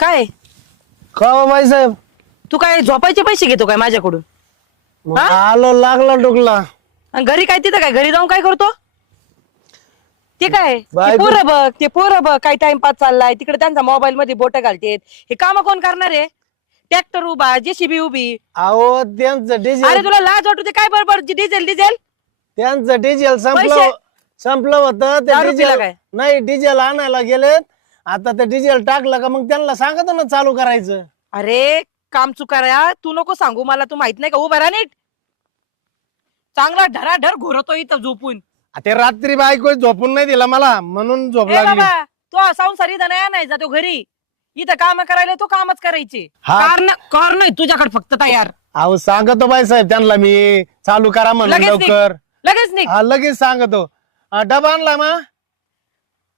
काय का बाई साहेब तू काय झोपायचे पैसे घेतो काय माझ्याकडून? आलो लागला डुकला. आणि घरी काय तिथं काय घरी जाऊन काय करतो? ते काय ते बायको- पोरं बघ काय टाइमपास चाललाय तिकडे त्यांचा मोबाईल मध्ये बोट घालतेत. हे काम कोण करणार आहे? ट्रॅक्टर उभा जेसीबी उभी. अहो त्यांचं अरे डिझेल तुला लाज वाटू दे काय बरोबर डिझेल डिझेल त्यांचं डिझेल संपलं पैसे- संपलं होतं ते दारू पिला डिझेल काय? नाही डिझेल आणायला गेलेत. आता ते डिझेल टाकलं का मग त्यांना सांगतो ना चालू करायचं. अरे काम चुकारा तू नको सांगू मला. तू माहित नाही का उभा राहा नीट. चांगला ढराढर घोरतो इथं झोपून. ते रात्री बायको झोपून नाही दिला मला म्हणून झोप ए लागली. बाबा तो संसारी नाही आणायचा तो घरी. इथं काम करायला तो कामच करायचे. हा. कारण नाही तुझ्याकडे फक्त तयार. अहो सांगतो बाई साहेब त्यांना मी चालू करा म्हणून लगेच निघ. लवकर. लगेच निघ. हा लगेच सांगतो. डबा आणला मा